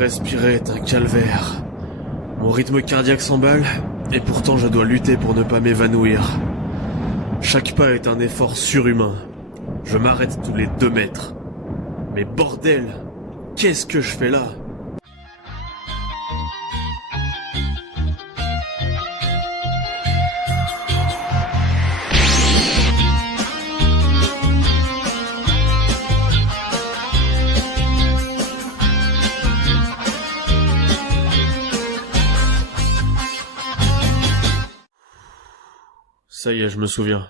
Respirer est un calvaire. Mon rythme cardiaque s'emballe, et pourtant je dois lutter pour ne pas m'évanouir. Chaque pas est un effort surhumain. Je m'arrête tous les 2 mètres. Mais bordel, qu'est-ce que je fais là ? Ça y est, je me souviens.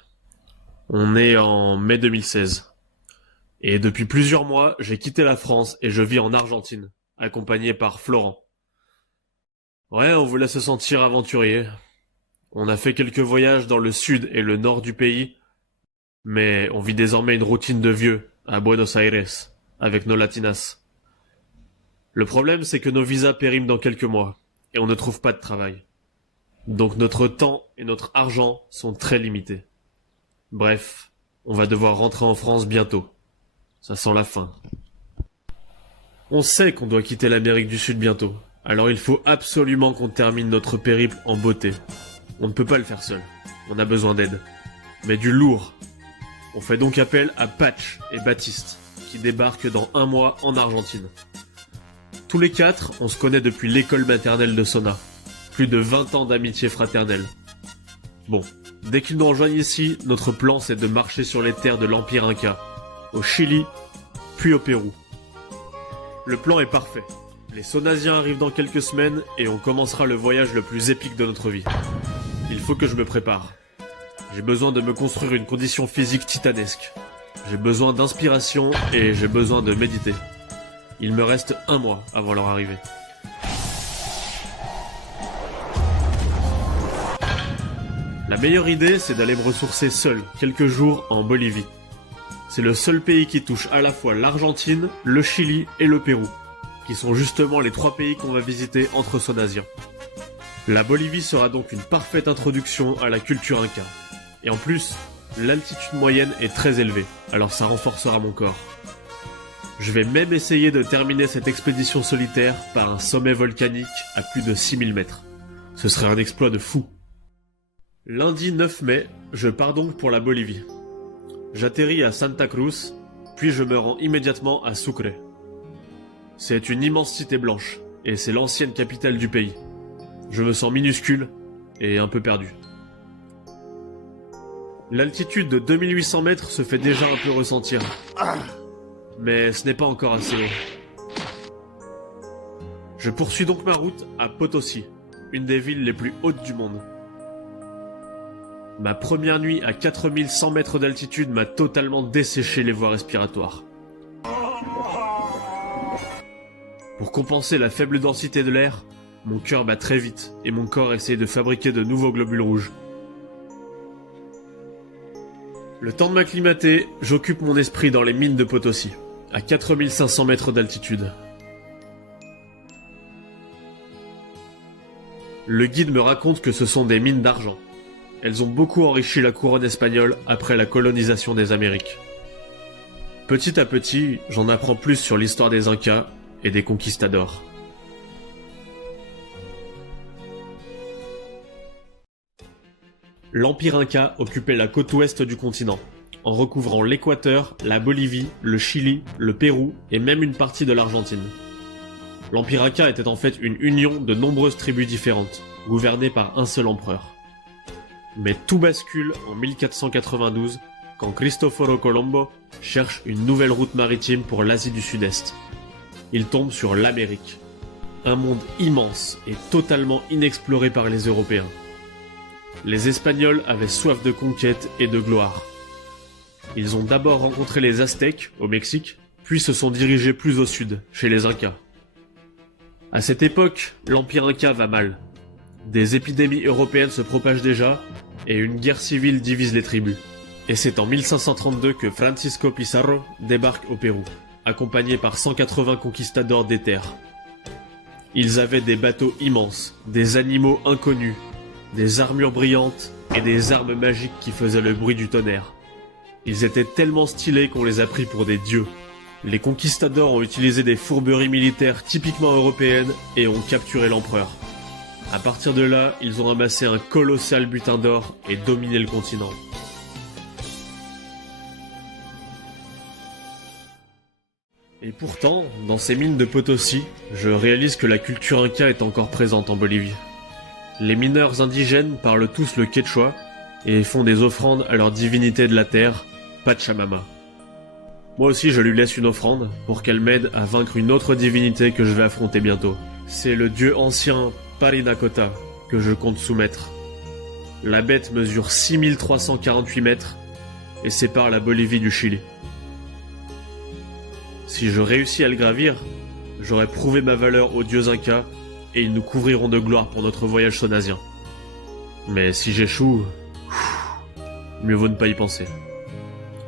On est en mai 2016. Et depuis plusieurs mois, j'ai quitté la France et je vis en Argentine, accompagné par Florent. Ouais, on voulait se sentir aventurier. On a fait quelques voyages dans le sud et le nord du pays, mais on vit désormais une routine de vieux à Buenos Aires, avec nos latinas. Le problème, c'est que nos visas périment dans quelques mois, et on ne trouve pas de travail. Donc notre temps et notre argent sont très limités. Bref, on va devoir rentrer en France bientôt. Ça sent la fin. On sait qu'on doit quitter l'Amérique du Sud bientôt, alors il faut absolument qu'on termine notre périple en beauté. On ne peut pas le faire seul, on a besoin d'aide. Mais du lourd. On fait donc appel à Patch et Baptiste, qui débarquent dans 1 mois en Argentine. Tous les 4, on se connaît depuis l'école maternelle de Sona. Plus de 20 ans d'amitié fraternelle. Bon, dès qu'ils nous rejoignent ici, notre plan c'est de marcher sur les terres de l'Empire Inca, au Chili, puis au Pérou. Le plan est parfait. Les Sonasiens arrivent dans quelques semaines et on commencera le voyage le plus épique de notre vie. Il faut que je me prépare. J'ai besoin de me construire une condition physique titanesque. J'ai besoin d'inspiration et j'ai besoin de méditer. Il me reste 1 mois avant leur arrivée. La meilleure idée, c'est d'aller me ressourcer seul, quelques jours, en Bolivie. C'est le seul pays qui touche à la fois l'Argentine, le Chili et le Pérou, qui sont justement les 3 pays qu'on va visiter entre Sonasiens. La Bolivie sera donc une parfaite introduction à la culture inca. Et en plus, l'altitude moyenne est très élevée, alors ça renforcera mon corps. Je vais même essayer de terminer cette expédition solitaire par un sommet volcanique à plus de 6000 mètres. Ce serait un exploit de fou. Lundi 9 mai, je pars donc pour la Bolivie. J'atterris à Santa Cruz, puis je me rends immédiatement à Sucre. C'est une immense cité blanche, et c'est l'ancienne capitale du pays. Je me sens minuscule et un peu perdu. L'altitude de 2800 mètres se fait déjà un peu ressentir. Mais ce n'est pas encore assez haut. Je poursuis donc ma route à Potosí, une des villes les plus hautes du monde. Ma première nuit à 4100 mètres d'altitude m'a totalement desséché les voies respiratoires. Pour compenser la faible densité de l'air, mon cœur bat très vite et mon corps essaye de fabriquer de nouveaux globules rouges. Le temps de m'acclimater, j'occupe mon esprit dans les mines de Potosí, à 4500 mètres d'altitude. Le guide me raconte que ce sont des mines d'argent. Elles ont beaucoup enrichi la couronne espagnole après la colonisation des Amériques. Petit à petit, j'en apprends plus sur l'histoire des Incas et des conquistadors. L'Empire Inca occupait la côte ouest du continent, en recouvrant l'Équateur, la Bolivie, le Chili, le Pérou et même une partie de l'Argentine. L'Empire Inca était en fait une union de nombreuses tribus différentes, gouvernées par un seul empereur. Mais tout bascule en 1492, quand Cristoforo Colombo cherche une nouvelle route maritime pour l'Asie du Sud-Est. Il tombe sur l'Amérique, un monde immense et totalement inexploré par les Européens. Les Espagnols avaient soif de conquête et de gloire. Ils ont d'abord rencontré les Aztèques, au Mexique, puis se sont dirigés plus au sud, chez les Incas. À cette époque, l'Empire Inca va mal. Des épidémies européennes se propagent déjà, et une guerre civile divise les tribus. Et c'est en 1532 que Francisco Pizarro débarque au Pérou, accompagné par 180 conquistadors des terres. Ils avaient des bateaux immenses, des animaux inconnus, des armures brillantes et des armes magiques qui faisaient le bruit du tonnerre. Ils étaient tellement stylés qu'on les a pris pour des dieux. Les conquistadors ont utilisé des fourberies militaires typiquement européennes et ont capturé l'empereur. À partir de là, ils ont amassé un colossal butin d'or et dominé le continent. Et pourtant, dans ces mines de Potosí, je réalise que la culture inca est encore présente en Bolivie. Les mineurs indigènes parlent tous le quechua et font des offrandes à leur divinité de la terre, Pachamama. Moi aussi je lui laisse une offrande pour qu'elle m'aide à vaincre une autre divinité que je vais affronter bientôt. C'est le dieu ancien Parinacota que je compte soumettre. La bête mesure 6348 mètres et sépare la Bolivie du Chili. Si je réussis à le gravir, j'aurai prouvé ma valeur aux dieux incas et ils nous couvriront de gloire pour notre voyage sonasien. Mais si j'échoue, mieux vaut ne pas y penser.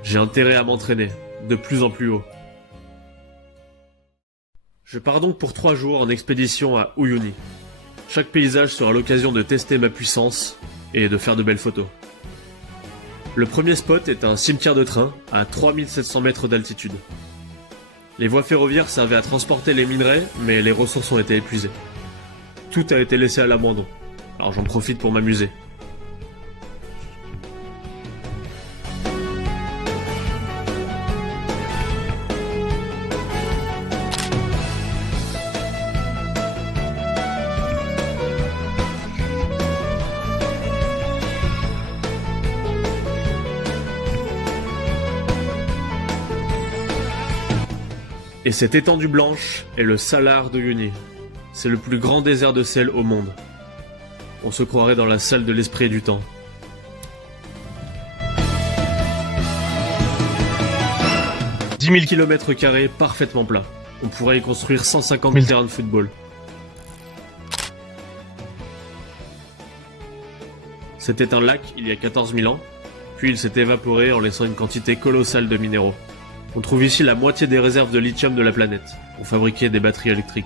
J'ai intérêt à m'entraîner, de plus en plus haut. Je pars donc pour 3 jours en expédition à Uyuni. Chaque paysage sera l'occasion de tester ma puissance et de faire de belles photos. Le premier spot est un cimetière de train à 3700 mètres d'altitude. Les voies ferroviaires servaient à transporter les minerais, mais les ressources ont été épuisées. Tout a été laissé à l'abandon, alors j'en profite pour m'amuser. Et cette étendue blanche est le Salar de Uyuni. C'est le plus grand désert de sel au monde. On se croirait dans la salle de l'esprit et du temps. « 10 000 km² parfaitement plats. On pourrait y construire 150 000 terrains de football. C'était un lac il y a 14 000 ans, puis il s'est évaporé en laissant une quantité colossale de minéraux. On trouve ici la moitié des réserves de lithium de la planète, pour fabriquer des batteries électriques.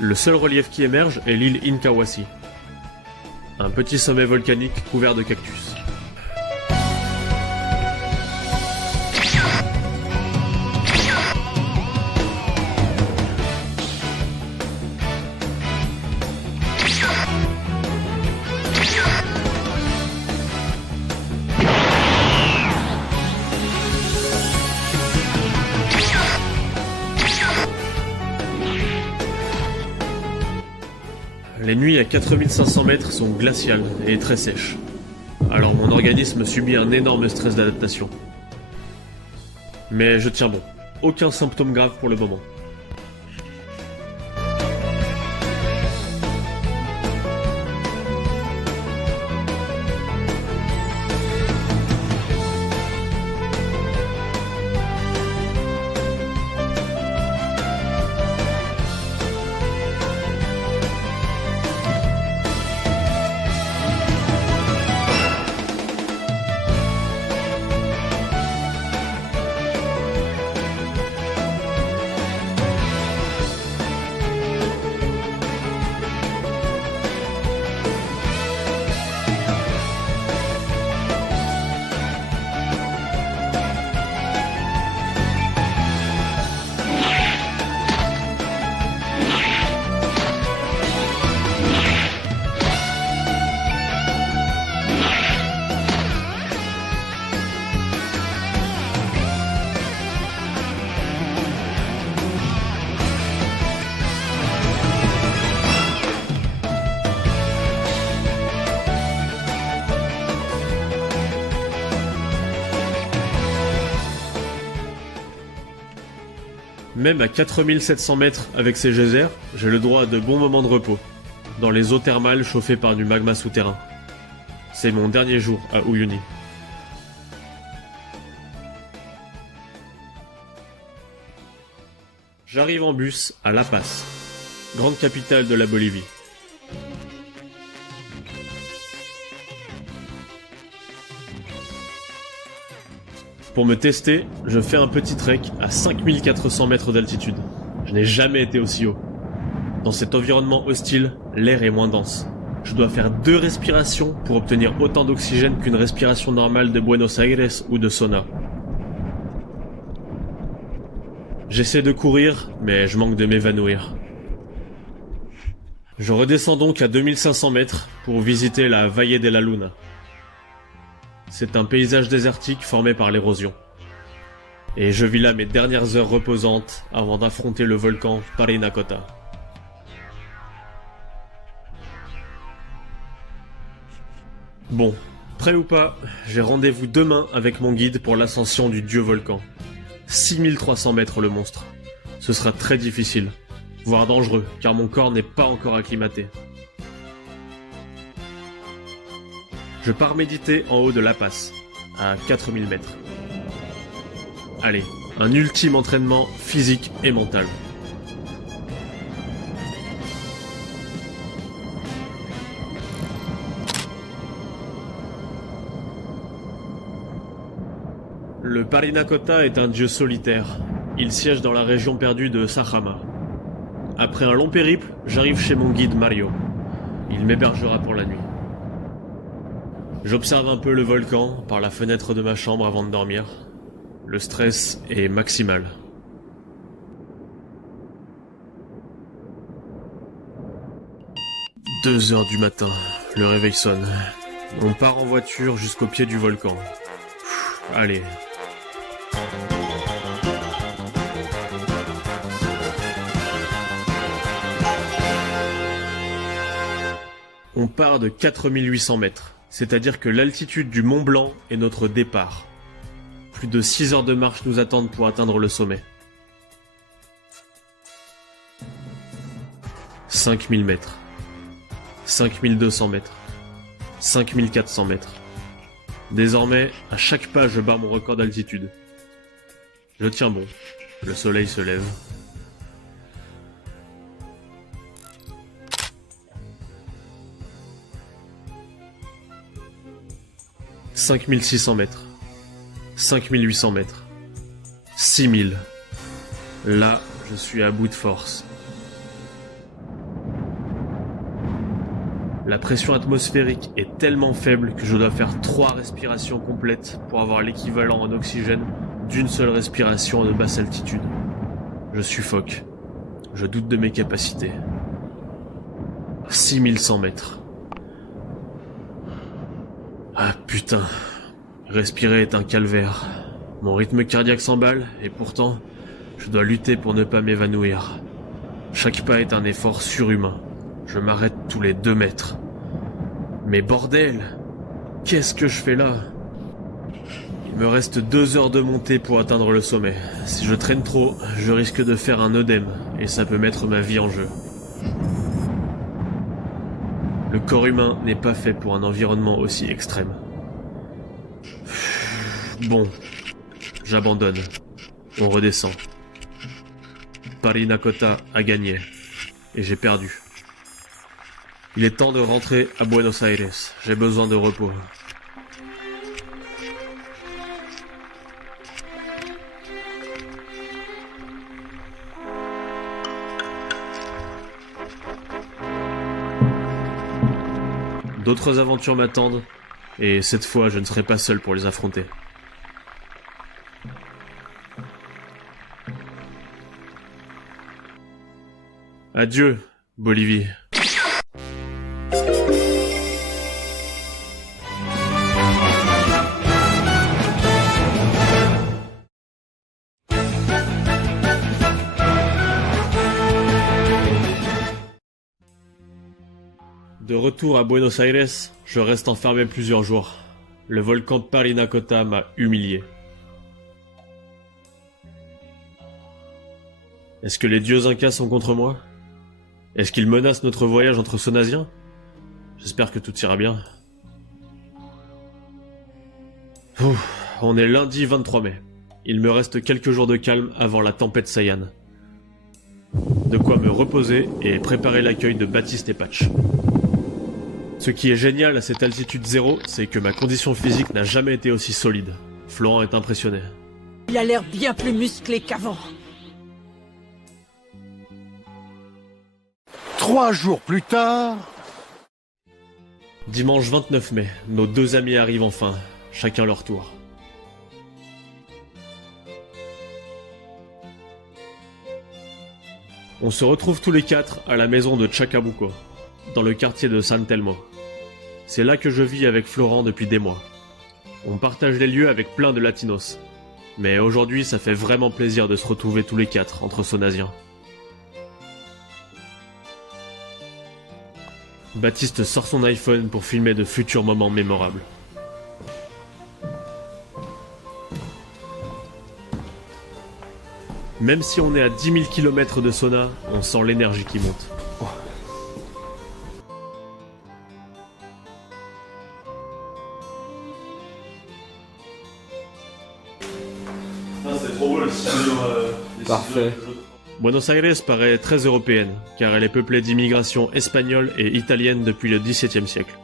Le seul relief qui émerge est l'île Inkawasi, un petit sommet volcanique couvert de cactus. Les nuits à 4500 mètres sont glaciales et très sèches. Alors mon organisme subit un énorme stress d'adaptation. Mais je tiens bon. Aucun symptôme grave pour le moment. Même à 4700 mètres avec ces geysers, j'ai le droit à de bons moments de repos, dans les eaux thermales chauffées par du magma souterrain. C'est mon dernier jour à Uyuni. J'arrive en bus à La Paz, grande capitale de la Bolivie. Pour me tester, je fais un petit trek à 5400 mètres d'altitude. Je n'ai jamais été aussi haut. Dans cet environnement hostile, l'air est moins dense. Je dois faire 2 respirations pour obtenir autant d'oxygène qu'une respiration normale de Buenos Aires ou de sauna. J'essaie de courir, mais je manque de m'évanouir. Je redescends donc à 2500 mètres pour visiter la Valle de la Luna. C'est un paysage désertique formé par l'érosion. Et je vis là mes dernières heures reposantes avant d'affronter le volcan Parinacota. Bon, prêt ou pas, j'ai rendez-vous demain avec mon guide pour l'ascension du dieu volcan. 6300 mètres le monstre. Ce sera très difficile, voire dangereux, car mon corps n'est pas encore acclimaté. Je pars méditer en haut de La Passe, à 4000 mètres. Allez, un ultime entraînement physique et mental. Le Parinacota est un dieu solitaire. Il siège dans la région perdue de Sajama. Après un long périple, j'arrive chez mon guide Mario. Il m'hébergera pour la nuit. J'observe un peu le volcan par la fenêtre de ma chambre avant de dormir. Le stress est maximal. « 2 heures du matin, le réveil sonne. On part en voiture jusqu'au pied du volcan. Allez. On part de 4800 mètres, c'est-à-dire que l'altitude du Mont Blanc est notre départ. Plus de 6 heures de marche nous attendent pour atteindre le sommet. 5000 mètres, 5200 mètres, 5400 mètres. Désormais, à chaque pas, je bats mon record d'altitude. Je tiens bon, le soleil se lève. « 5600 mètres, 5800 mètres, 6000. Là, je suis à bout de force. La pression atmosphérique est tellement faible que je dois faire 3 respirations complètes pour avoir l'équivalent en oxygène d'une seule respiration de basse altitude. Je suffoque. Je doute de mes capacités. 6100 mètres. Ah putain, respirer est un calvaire. Mon rythme cardiaque s'emballe et pourtant, je dois lutter pour ne pas m'évanouir. Chaque pas est un effort surhumain. Je m'arrête tous les 2 mètres. Mais bordel, qu'est-ce que je fais là? Il me reste 2 heures de montée pour atteindre le sommet. Si je traîne trop, je risque de faire un œdème et ça peut mettre ma vie en jeu. Le corps humain n'est pas fait pour un environnement aussi extrême. Bon, j'abandonne. On redescend. Parinacota a gagné. Et j'ai perdu. Il est temps de rentrer à Buenos Aires. J'ai besoin de repos. D'autres aventures m'attendent, et cette fois je ne serai pas seul pour les affronter. Adieu, Bolivie. De retour à Buenos Aires, je reste enfermé plusieurs jours. Le volcan Parinacota m'a humilié. Est-ce que les dieux incas sont contre moi? Est-ce qu'ils menacent notre voyage entre Sonasiens? J'espère que tout ira bien. On est lundi 23 mai. Il me reste quelques jours de calme avant la tempête Saiyan. De quoi me reposer et préparer l'accueil de Baptiste et Patch. Ce qui est génial à cette altitude zéro, c'est que ma condition physique n'a jamais été aussi solide. Florent est impressionné. Il a l'air bien plus musclé qu'avant. 3 jours plus tard... Dimanche 29 mai, nos 2 amis arrivent enfin, chacun leur tour. On se retrouve tous les quatre à la maison de Chacabuco, dans le quartier de San Telmo. C'est là que je vis avec Florent depuis des mois. On partage les lieux avec plein de latinos. Mais aujourd'hui, ça fait vraiment plaisir de se retrouver tous les quatre entre Saunasiens. Baptiste sort son iPhone pour filmer de futurs moments mémorables. Même si on est à 10 000 km de sauna, on sent l'énergie qui monte. C'est trop beau le Parfait. Buenos Aires paraît très européenne, car elle est peuplée d'immigration espagnole et italienne depuis le XVIIe siècle.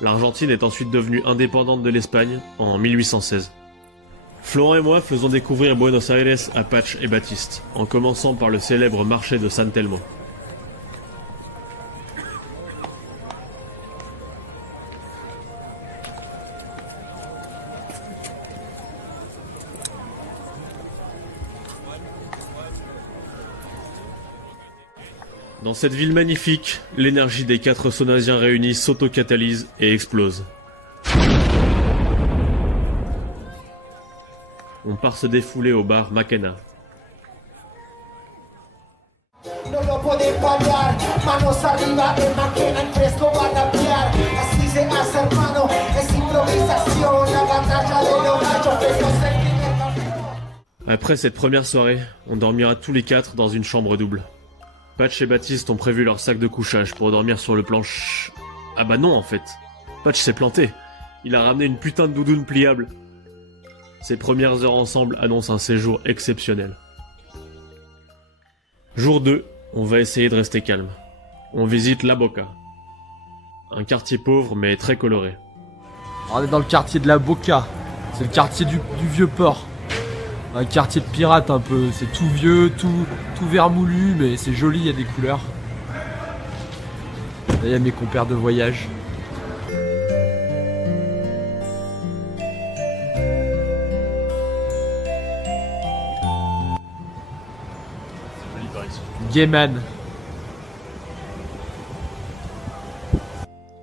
L'Argentine est ensuite devenue indépendante de l'Espagne en 1816. Florent et moi faisons découvrir Buenos Aires à Patch et Baptiste, en commençant par le célèbre marché de San Telmo. Dans cette ville magnifique, l'énergie des 4 Saunasiens réunis s'autocatalyse et explose. On part se défouler au bar Maquena. No lo pueden paliar, manos arriba, el Maquena en fresco va a cambiar. Así se hace, hermano, es improvisación, la batalla de los gallos, pero se... Après cette première soirée, on dormira tous les 4 dans une chambre double. Patch et Baptiste ont prévu leur sac de couchage pour dormir sur le planche... Ah bah non en fait. Patch s'est planté. Il a ramené une putain de doudoune pliable. Ces premières heures ensemble annoncent un séjour exceptionnel. Jour 2, on va essayer de rester calme. On visite La Boca. Un quartier pauvre mais très coloré. On est dans le quartier de La Boca. C'est le quartier du vieux port. Un quartier de pirates un peu. C'est tout vieux, tout vermoulu, mais c'est joli, il y a des couleurs. Là, il y a mes compères de voyage. Gayman.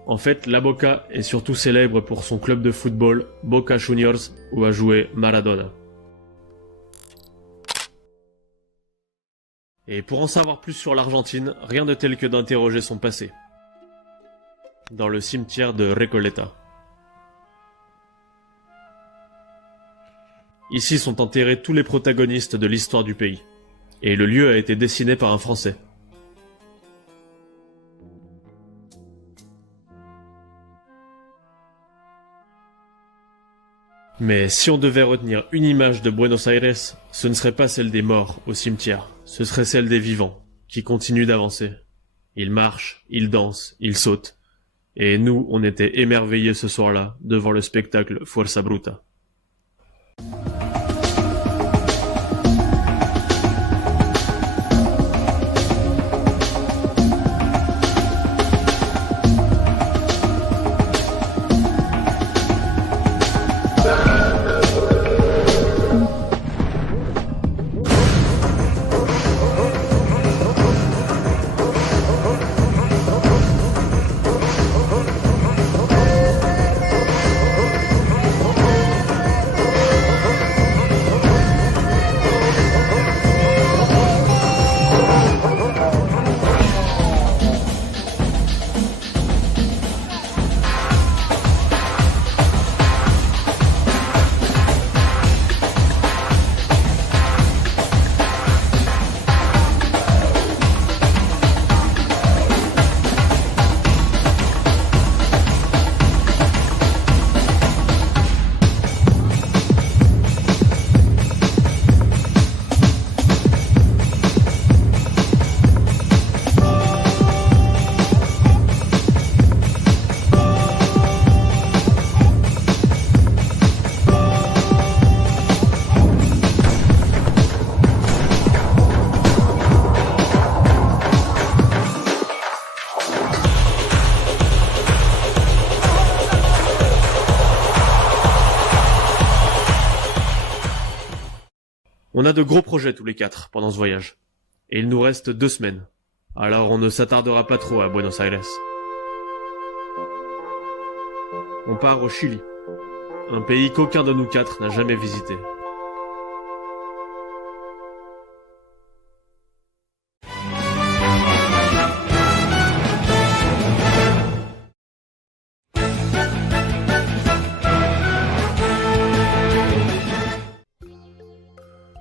En fait, La Boca est surtout célèbre pour son club de football, Boca Juniors, où a joué Maradona. Et pour en savoir plus sur l'Argentine, rien de tel que d'interroger son passé. Dans le cimetière de Recoleta. Ici sont enterrés tous les protagonistes de l'histoire du pays. Et le lieu a été dessiné par un Français. Mais si on devait retenir une image de Buenos Aires, ce ne serait pas celle des morts au cimetière, ce serait celle des vivants, qui continuent d'avancer. Ils marchent, ils dansent, ils sautent. Et nous, on était émerveillés ce soir-là, devant le spectacle Fuerza Bruta. On a de gros projets tous les quatre pendant ce voyage. Et il nous reste 2 semaines. Alors on ne s'attardera pas trop à Buenos Aires. On part au Chili, un pays qu'aucun de nous 4 n'a jamais visité.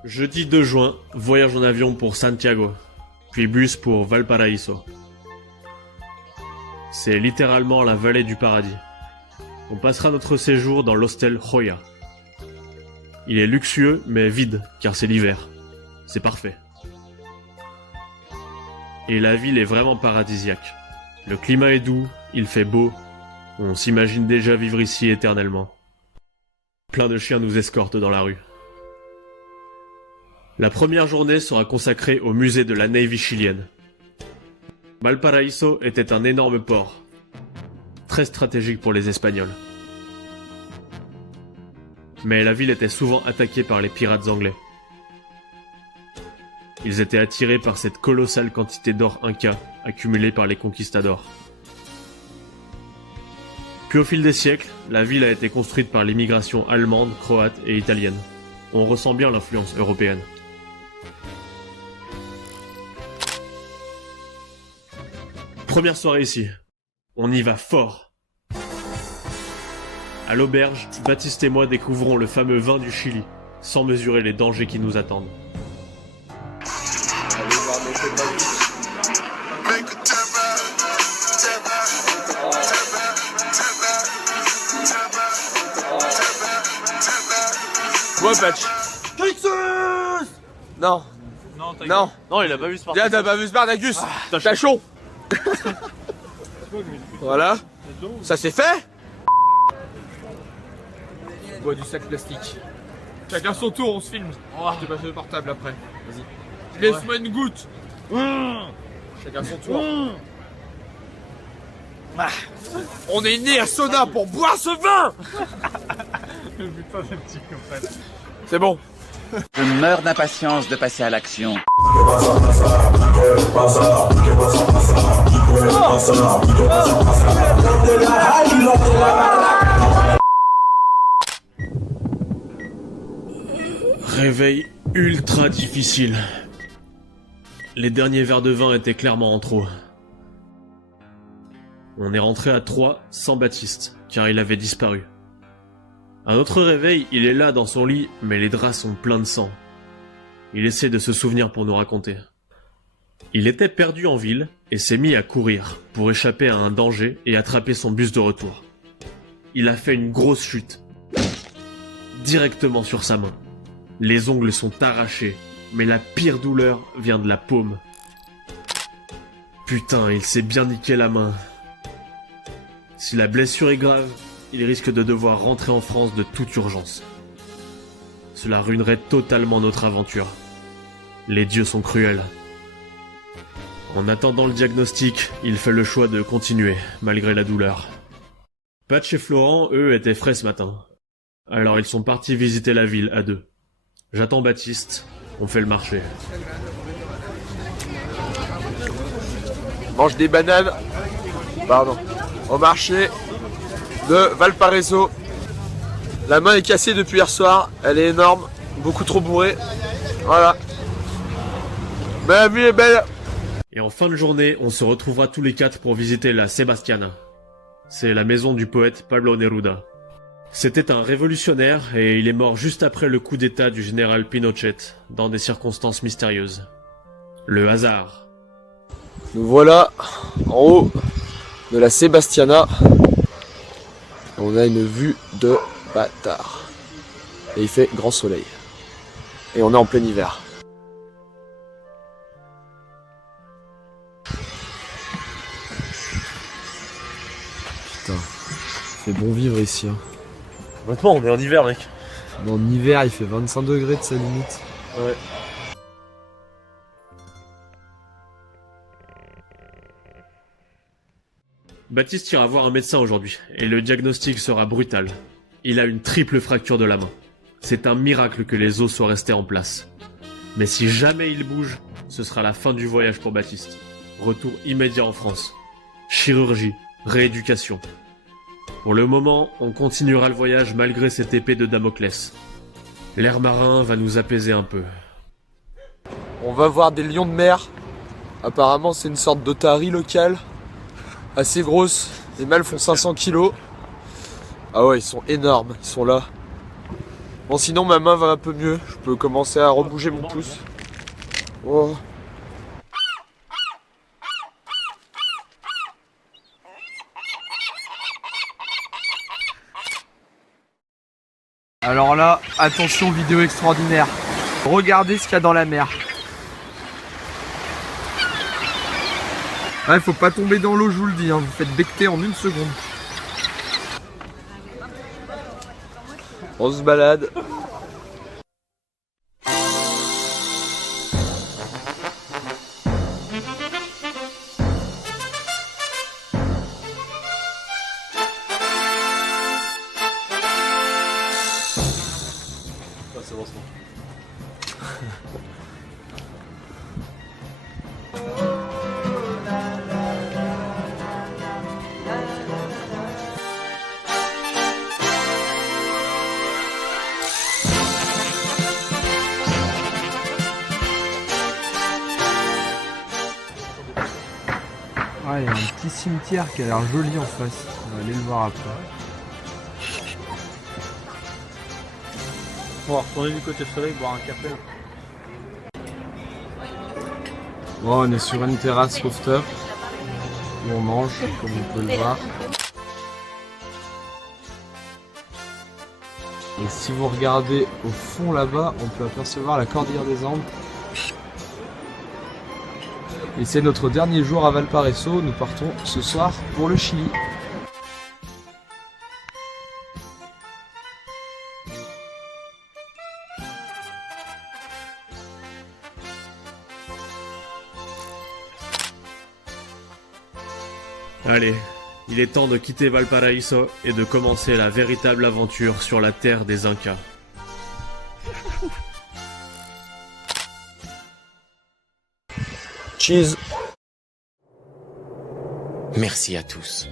Jeudi 2 juin, voyage en avion pour Santiago, puis bus pour Valparaíso. C'est littéralement la vallée du paradis. On passera notre séjour dans l'hostel Joya. Il est luxueux mais vide, car c'est l'hiver. C'est parfait. Et la ville est vraiment paradisiaque. Le climat est doux, il fait beau, on s'imagine déjà vivre ici éternellement. Plein de chiens nous escortent dans la rue. La première journée sera consacrée au musée de la Navy chilienne. Valparaíso était un énorme port, très stratégique pour les Espagnols. Mais la ville était souvent attaquée par les pirates anglais. Ils étaient attirés par cette colossale quantité d'or inca accumulée par les conquistadors. Puis au fil des siècles, la ville a été construite par l'immigration allemande, croate et italienne. On ressent bien l'influence européenne. Première soirée ici. On y va fort. À l'auberge, Baptiste et moi découvrons le fameux vin du Chili, sans mesurer les dangers qui nous attendent. Ouais, Patch. Non. Non. Non, il a pas vu Spartacus. T'as pas vu Spartacus. T'as chaud. Voilà. Ça c'est fait. On boit du sac plastique. Chacun son tour, on se filme. Je te passe le portable après. Vas-y. Laisse-moi une goutte. Chacun son tour. On est né à Soda pour boire ce vin. C'est bon. Je meurs d'impatience de passer à l'action. Réveil ultra difficile. Les derniers verres de vin étaient clairement en trop. On est rentré à 3 sans Baptiste, car il avait disparu. À notre réveil, il est là dans son lit, mais les draps sont pleins de sang. Il essaie de se souvenir pour nous raconter. Il était perdu en ville et s'est mis à courir pour échapper à un danger et attraper son bus de retour. Il a fait une grosse chute. Directement sur sa main. Les ongles sont arrachés, mais la pire douleur vient de la paume. Putain, il s'est bien niqué la main. Si la blessure est grave, il risque de devoir rentrer en France de toute urgence. Cela ruinerait totalement notre aventure. Les dieux sont cruels. En attendant le diagnostic, il fait le choix de continuer, malgré la douleur. Patch et Florent, eux, étaient frais ce matin. Alors ils sont partis visiter la ville à 2. J'attends Baptiste, on fait le marché. Mange des bananes. Pardon. Au marché de Valparaíso. La main est cassée depuis hier soir. Elle est énorme. Beaucoup trop bourrée. Voilà. Mais la vie est belle. Et en fin de journée, on se retrouvera tous les 4 pour visiter la Sebastiana. C'est la maison du poète Pablo Neruda. C'était un révolutionnaire et il est mort juste après le coup d'état du général Pinochet, dans des circonstances mystérieuses. Le hasard. Nous voilà en haut de la Sebastiana. On a une vue de bâtard. Et il fait grand soleil. Et on est en plein hiver. Putain, il fait bon vivre ici. Hein. Honnêtement, on est en hiver, mec. En hiver, il fait 25 degrés de sa limite. Ouais. Baptiste ira voir un médecin aujourd'hui, et le diagnostic sera brutal. Il a une triple fracture de la main. C'est un miracle que les os soient restés en place. Mais si jamais il bouge, ce sera la fin du voyage pour Baptiste. Retour immédiat en France. Chirurgie, rééducation. Pour le moment, on continuera le voyage malgré cette épée de Damoclès. L'air marin va nous apaiser un peu. On va voir des lions de mer. Apparemment, c'est une sorte d'otarie locale. Assez grosse. Les mâles font 500 kilos. Ah ouais, ils sont énormes. Ils sont là. Bon, sinon, ma main va un peu mieux. Je peux commencer à rebouger mon pouce. Oh. Alors là, attention, vidéo extraordinaire. Regardez ce qu'il y a dans la mer. Ouais, faut pas tomber dans l'eau, je vous le dis, hein. Vous faites becter en 1 seconde. On se balade. C'est bon, c'est bon. Ah, il y a un petit cimetière qui a l'air joli en face. On va aller le voir après. On va retourner du côté soleil, boire un café. Bon, on est sur une terrasse rooftop où on mange, comme on peut le voir. Et si vous regardez au fond là-bas, on peut apercevoir la cordillère des Andes. Et c'est notre dernier jour à Valparaiso. Nous partons ce soir pour le Chili. Allez, il est temps de quitter Valparaiso et de commencer la véritable aventure sur la terre des Incas. Cheese. Merci à tous.